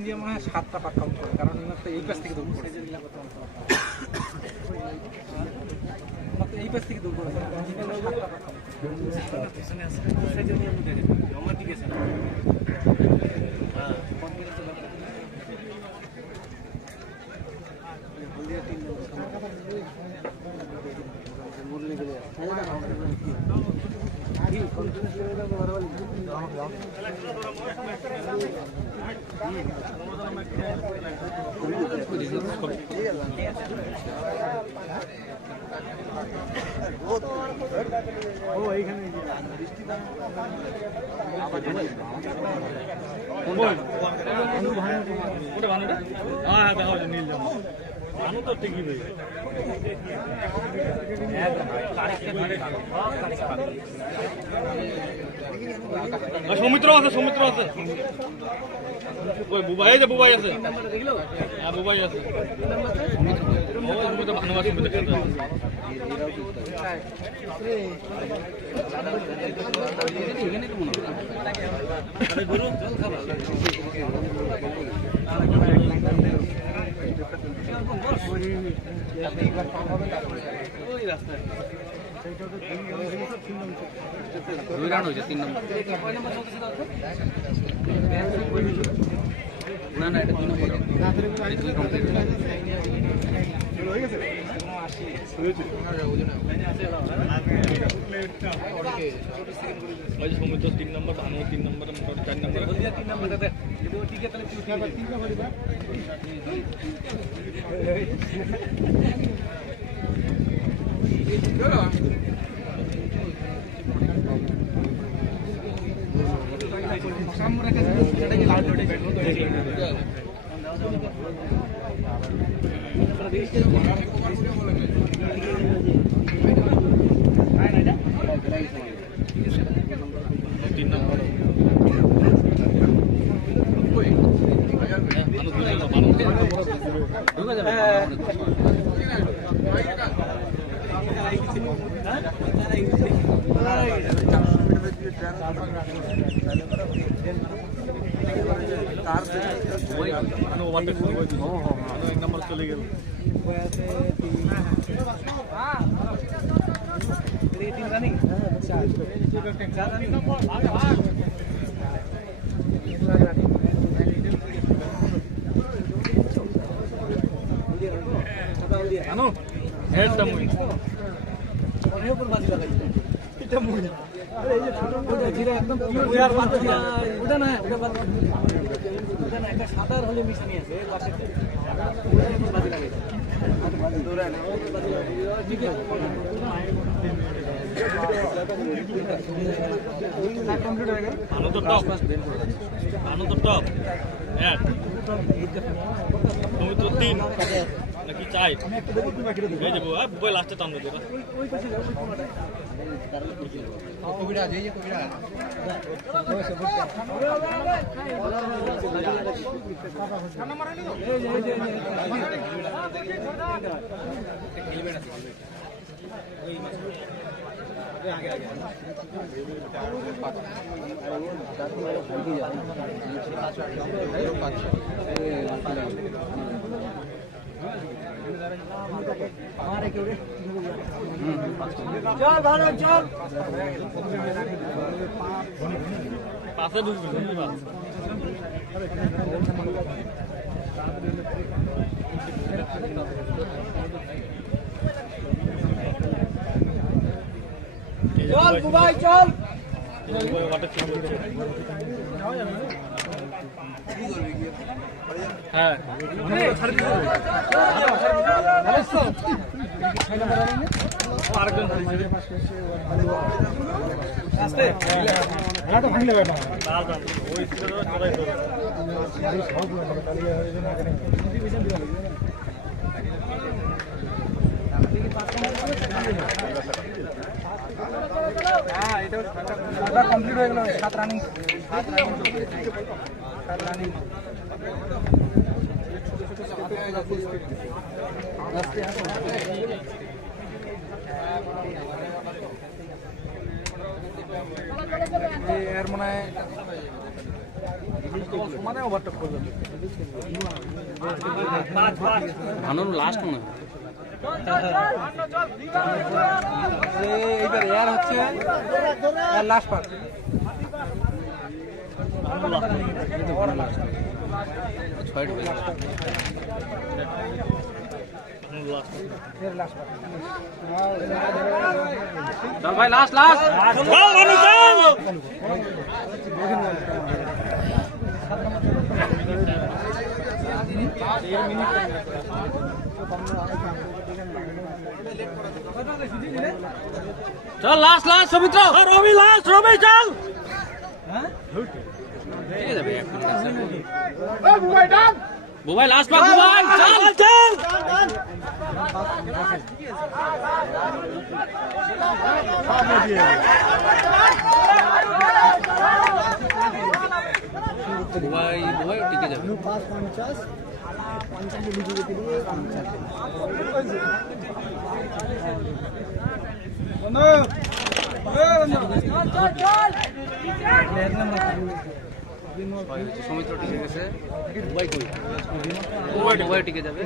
India মনে হয় 7টা পাক কাউন্ট করে, কারণ মাত্র এই পাশ থেকে দৌড় করেছে। মাত্র এই পাশ থেকে দৌড় করেছে, 7টা পাক কাউন্ট পিছনে আছে সেই জন্য আমি দেখে আমার দিকে আছে। হ্যাঁ বলিয়া 3 নম্বর মুরলি গেলে তো ঠিকই ভাই সৌমিত্র আছে, সৌমিত্র আছে, ওই বুবাই আছে, বুবাই আছে, হ্যাঁ বুবাই আছে, সৌমিত্র ভানুবাদ সৌমিত্র ওই রাস্তায় 2 রাউন্ড হয়েছে, 3 নম্বর না না এটা 2 নম্বর সৌমিত্র 3 নম্বর, ভানু 3 নম্বর, 4 নম্বর, 3 নম্বর ঠিক আছে। তাহলে নম্বর চলে গেল একটা সাঁতার হলে মিশানি আছে নাকি চাই দেবো লাস্টে টান দেবো চল ভালো চল পাশে ঢুকবে চল বুবাই চল হ্যাঁ কমপ্লিট হয়ে গেল 7 রানিং এর মনে হয় সমানে ওভারটেক করবে ভানুর লাস্ট মনে হয় এইবার এয়ার হচ্ছে লাস্ট পার্ট চল ভাই লাস্ট লাস্ট চল লাস্ট লাস্ট সৌমিত্র রবি লাস্ট রবি চল ঠিক যাবে বুবাই লাস্ট পাক বুবাই চল চল বুবাই বুবাই টিকে যাবে 550 55 বিজেপি কে দিয়ে 55 সৌমিত্র টিকে গেছে বুবাই কই বুবাই বুবাই টিকে যাবে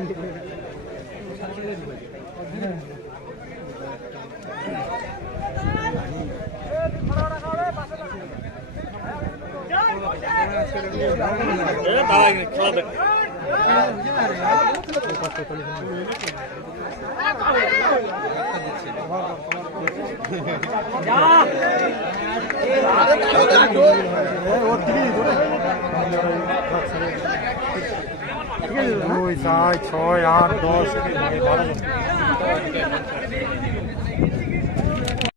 দুই 4 6 8 10